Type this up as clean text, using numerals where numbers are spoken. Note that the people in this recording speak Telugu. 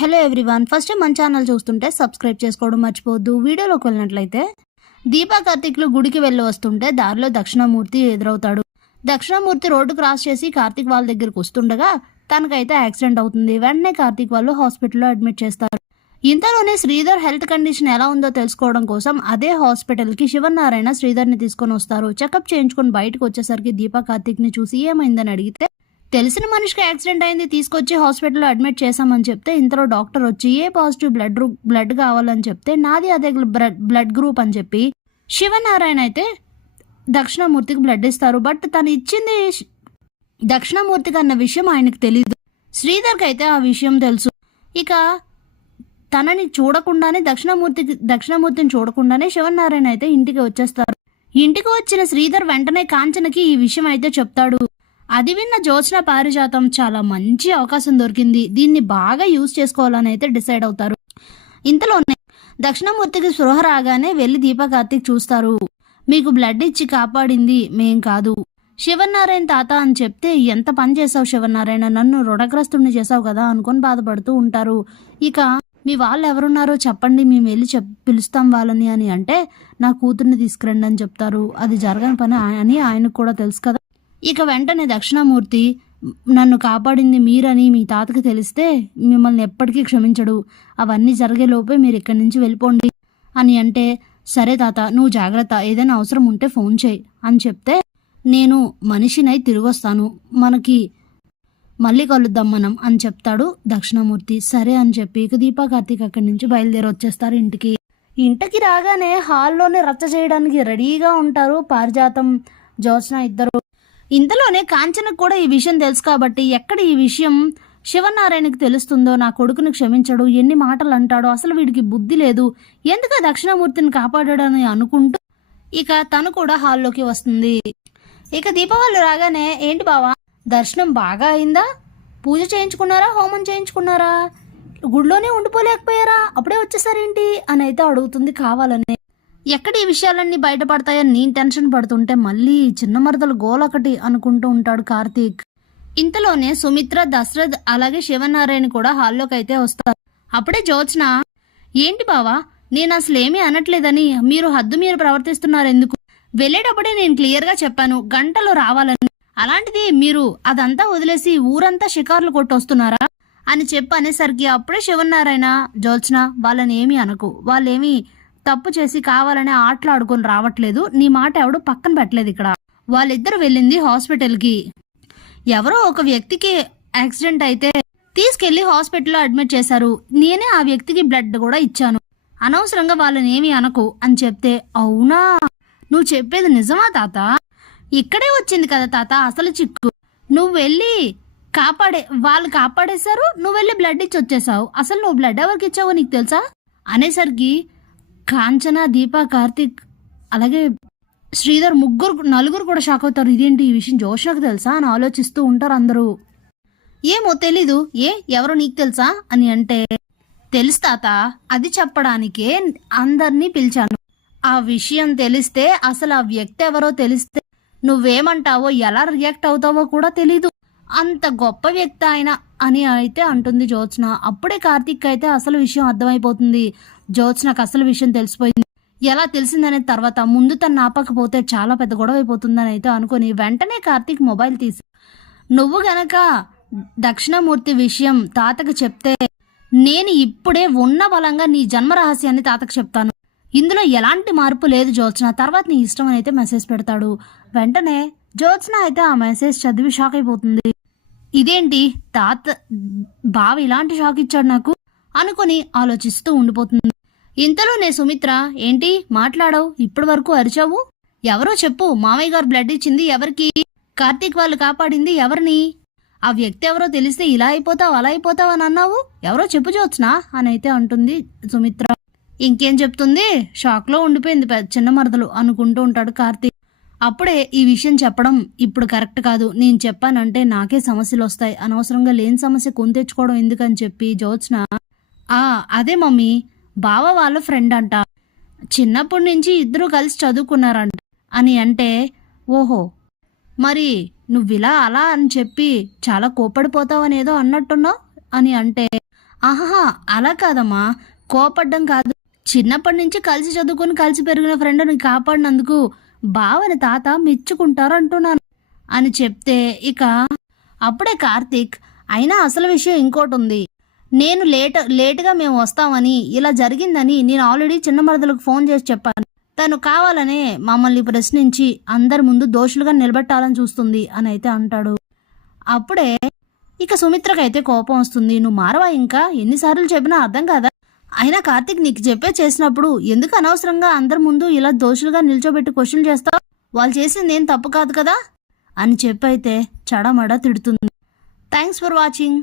హలో ఎవ్రీవన్, ఫస్ట్ మన ఛానల్ చూస్తుంటే సబ్స్క్రైబ్ చేసుకోవడం మర్చిపోవద్దు. వీడియోలోకి వెళ్ళినట్లయితే దీపా కార్తీక్లు గుడికి వెళ్ళి వస్తుంటే దారిలో దక్షిణామూర్తి ఎదురవుతాడు. దక్షిణామూర్తి రోడ్డు క్రాస్ చేసి కార్తీక్ వాళ్ళ దగ్గరికి వస్తుండగా తనకైతే యాక్సిడెంట్ అవుతుంది. వెంటనే కార్తీక్ వాళ్ళు హాస్పిటల్లో అడ్మిట్ చేస్తారు. ఇంతలోనే శ్రీధర్ హెల్త్ కండిషన్ ఎలా ఉందో తెలుసుకోవడం కోసం అదే హాస్పిటల్కి శివనారాయణ శ్రీధర్ని తీసుకొని వస్తారు. చెకప్ చేయించుకొని బయటకు వచ్చేసరికి దీపా కార్తీక్ని చూసి ఏమైందని అడిగితే తెలిసిన మనిషికి యాక్సిడెంట్ అయింది, తీసుకొచ్చి హాస్పిటల్లో అడ్మిట్ చేశామని చెప్తే ఇంతలో డాక్టర్ వచ్చి ఏ పాజిటివ్ బ్లడ్ కావాలని చెప్తే నాది అదే బ్లడ్ గ్రూప్ అని చెప్పి శివనారాయణ అయితే దక్షిణామూర్తికి బ్లడ్ ఇస్తారు. బట్ తను ఇచ్చింది దక్షిణామూర్తికి అన్న విషయం ఆయనకు తెలీదు. శ్రీధర్కి అయితే ఆ విషయం తెలుసు. ఇక తనని చూడకుండానే దక్షిణామూర్తిని చూడకుండానే శివనారాయణ అయితే ఇంటికి వచ్చేస్తారు. ఇంటికి వచ్చిన శ్రీధర్ వెంటనే కాంచనకి ఈ విషయం అయితే చెప్తాడు. అది విన్న జ్యోత్స్న పారిజాతం చాలా మంచి అవకాశం దొరికింది, దీన్ని బాగా యూజ్ చేసుకోవాలని అయితే డిసైడ్ అవుతారు. ఇంతలోనే దక్షిణామూర్తికి స్పృహ రాగానే వెళ్ళి దీపా కార్తీక్ చూస్తారు. మీకు బ్లడ్ ఇచ్చి కాపాడింది మేం కాదు, శివనారాయణ తాత అని చెప్తే ఎంత పని చేసావు శివనారాయణ, నన్ను రుణగ్రస్తుని చేసావు కదా అనుకొని బాధపడుతూ ఉంటారు. ఇక మీ వాళ్ళు ఎవరున్నారో చెప్పండి, మేము వెళ్ళి పిలుస్తాం వాళ్ళని అని అంటే నా కూతుర్ని తీసుకురండి అని చెప్తారు. అది జరగని పని అని ఆయనకు కూడా తెలుసు కదా. ఇక వెంటనే దక్షిణామూర్తి నన్ను కాపాడింది మీరని మీ తాతకి తెలిస్తే మిమ్మల్ని ఎప్పటికీ క్షమించడు, అవన్నీ జరిగేలోపే మీరు ఇక్కడి నుంచి వెళ్ళిపోండి అని అంటే సరే తాత నువ్వు జాగ్రత్త, ఏదైనా అవసరం ఉంటే ఫోన్ చేయి అని చెప్తే నేను మనిషినై తిరిగి వస్తాను, మనకి మళ్ళీ కలుద్దాం మనం అని చెప్తాడు దక్షిణామూర్తి. సరే అని చెప్పి ఇక దీపా కార్తీక్ అక్కడి నుంచి బయలుదేరి వచ్చేస్తారు ఇంటికి. ఇంటికి రాగానే హాల్లోనే రచ్చ చేయడానికి రెడీగా ఉంటారు పారిజాతం జ్యోత్స్న ఇద్దరు. ఇంతలోనే కాంచనకు కూడా ఈ విషయం తెలుసు కాబట్టి ఎక్కడ ఈ విషయం శివనారాయణకి తెలుస్తుందో నా కొడుకుని క్షమించడు, ఎన్ని మాటలు అంటాడో, అసలు వీడికి బుద్ధి లేదు, ఎందుకు దక్షిణామూర్తిని కాపాడాడని అనుకుంటూ ఇక తను కూడా హాల్లోకి వస్తుంది. ఇక దీపావళి రాగానే ఏంటి బావా దర్శనం బాగా అయిందా, పూజ చేయించుకున్నారా, హోమం చేయించుకున్నారా, గుడిలోనే ఉండిపోలేకపోయారా, అప్పుడే వచ్చేసారేంటి అని అయితే అడుగుతుంది కావాలనే. ఎక్కడ ఈ విషయాలన్నీ బయటపడతాయని నేను టెన్షన్ పడుతుంటే మళ్ళీ చిన్న మరదలు గోలొకటి అనుకుంటూ ఉంటాడు కార్తీక్. ఇంతలోనే సుమిత్ర, దశరథ్ అలాగే శివనారాయణ కూడా హాల్లోకి అయితే వస్తారు. అప్పుడే జ్యోత్స్న ఏంటి బావా నేను అసలు ఏమీ అనట్లేదని మీరు హద్దు మీరు ప్రవర్తిస్తున్నారు ఎందుకు, వెళ్ళేటప్పుడే నేను క్లియర్గా చెప్పాను గంటలో రావాలని, అలాంటిది మీరు అదంతా వదిలేసి ఊరంతా షికార్లు కొట్టొస్తున్నారా అని అనేసరికి అప్పుడే శివనారాయణ జ్యోత్స్న వాళ్ళని ఏమీ అనకు, వాళ్ళేమీ తప్పు చేసి కావాలనే ఆటలాడుకొని రావట్లేదు, నీ మాట ఎవడు పక్కన పెట్టలేదు, ఇక్కడ వాళ్ళిద్దరు వెళ్ళింది హాస్పిటల్కి, ఎవరో ఒక వ్యక్తికి యాక్సిడెంట్ అయితే తీసుకెళ్లి హాస్పిటల్లో అడ్మిట్ చేశారు, నేనే ఆ వ్యక్తికి బ్లడ్ కూడా ఇచ్చాను, అనవసరంగా వాళ్ళని ఏమీ అనకు అని చెప్తే అవునా నువ్వు చెప్పేది నిజమా తాత, ఇక్కడే వచ్చింది కదా తాత అసలు చిక్కు, నువ్వు వెళ్ళి వాళ్ళు కాపాడేశారు, నువ్వు వెళ్ళి బ్లడ్ ఇచ్చి వచ్చేసావు, అసలు నువ్వు బ్లడ్ ఎవరికి ఇచ్చావో నీకు తెలుసా అనేసరికి కాంచన, దీపా, కార్తీక్ అలాగే శ్రీధర్ నలుగురు కూడా షాక్ అవుతారు. ఇదేంటి ఈ విషయం జ్యోత్స్నకు తెలుసా అని ఆలోచిస్తూ ఉంటారు అందరూ. ఏమో తెలీదు, ఎవరో నీకు తెలుసా అని అంటే తెలుసు తాత, అది చెప్పడానికే అందరినీ పిలిచాను, ఆ విషయం తెలిస్తే అసలు ఆ వ్యక్తి ఎవరో తెలిస్తే నువ్వేమంటావో ఎలా రియాక్ట్ అవుతావో కూడా తెలీదు, అంత గొప్ప వ్యక్తి ఆయన అని అయితే అంటుంది జ్యోత్స్న. అప్పుడే కార్తీక్ అయితే అసలు విషయం అర్థమైపోతుంది, జ్యోత్స్నకు అసలు విషయం తెలిసిపోయింది, ఎలా తెలిసిందనే తర్వాత ముందు తను ఆపకపోతే చాలా పెద్ద గొడవ అయిపోతుందని అయితే అనుకుని వెంటనే కార్తీక్ మొబైల్ తీసి నువ్వు గనక దక్షిణామూర్తి విషయం తాతకు చెప్తే నేను ఇప్పుడే ఉన్న బలంగా నీ జన్మ రహస్యాన్ని తాతకు చెప్తాను, ఇందులో ఎలాంటి మార్పు లేదు జ్యోత్స్న, తర్వాత నీ ఇష్టం అని అయితే మెసేజ్ పెడతాడు. వెంటనే జ్యోత్స్న అయితే ఆ మెసేజ్ చదివి షాక్ అయిపోతుంది, ఇదేంటి బావ ఇలాంటి షాక్ ఇచ్చాడు నాకు అనుకుని ఆలోచిస్తూ ఉండిపోతుంది. ఇంతలోనే సుమిత్ర ఏంటి మాట్లాడవు, ఇప్పటి వరకు అరిచావు, ఎవరో చెప్పు, మామయ్య గారు బ్లడ్ ఇచ్చింది ఎవరికి, కార్తీక్ వాళ్ళు కాపాడింది ఎవరిని, ఆ వ్యక్తి ఎవరో తెలిస్తే ఇలా అయిపోతావు అలా అయిపోతావు అని అన్నావు, ఎవరో చెప్పు జ్యోత్స్న అని అయితే అంటుంది సుమిత్ర. ఇంకేం చెప్తుంది, షాక్లో ఉండిపోయింది చిన్న మరదలు అనుకుంటూ ఉంటాడు కార్తీక్. అప్పుడే ఈ విషయం చెప్పడం ఇప్పుడు కరెక్ట్ కాదు, నేను చెప్పానంటే నాకే సమస్యలు వస్తాయి, అనవసరంగా లేని సమస్య కొని తెచ్చుకోవడం ఎందుకని చెప్పి జ్యోత్స్న అదే మమ్మీ బావ వాళ్ళ ఫ్రెండ్ అంట, చిన్నప్పటి నుంచి ఇద్దరు కలిసి చదువుకున్నారంట అని అంటే ఓహో మరి నువ్విలా అలా అని చెప్పి చాలా కోపడిపోతావనేదో అన్నట్టున్నావు అని అంటే ఆహాహా అలా కాదమ్మా, కోపడ్డం కాదు. చిన్నప్పటి నుంచి కలిసి చదువుకొని కలిసి పెరిగిన ఫ్రెండ్ని కాపాడినందుకు బావని తాత మెచ్చుకుంటారు అంటున్నాను అని చెప్తే ఇక అప్పుడే కార్తీక్, అయినా అసలు విషయం ఇంకోటి ఉంది. నేను లేటుగా మేము వస్తామని, ఇలా జరిగిందని నేను ఆల్రెడీ చిన్న మరదలకు ఫోన్ చేసి చెప్పాను. తను కావాలనే మమ్మల్ని ప్రశ్నించి అందరి ముందు దోషులుగా నిలబెట్టాలని చూస్తుంది అని అయితే అంటాడు. అప్పుడే ఇక సుమిత్రకైతే కోపం వస్తుంది. నువ్వు మారవా, ఇంకా ఎన్నిసార్లు చెప్పినా అర్థం కాదా? అయినా కార్తీక్ నీకు చెప్పే చేసినప్పుడు ఎందుకు అనవసరంగా అందరి ముందు ఇలా దోషులుగా నిల్చోబెట్టి క్వశ్చన్ చేస్తావు? వాళ్ళు చేసింది ఏం తప్పు కాదు కదా అని చెప్పైతే చడమడ తిడుతుంది. Thanks for watching.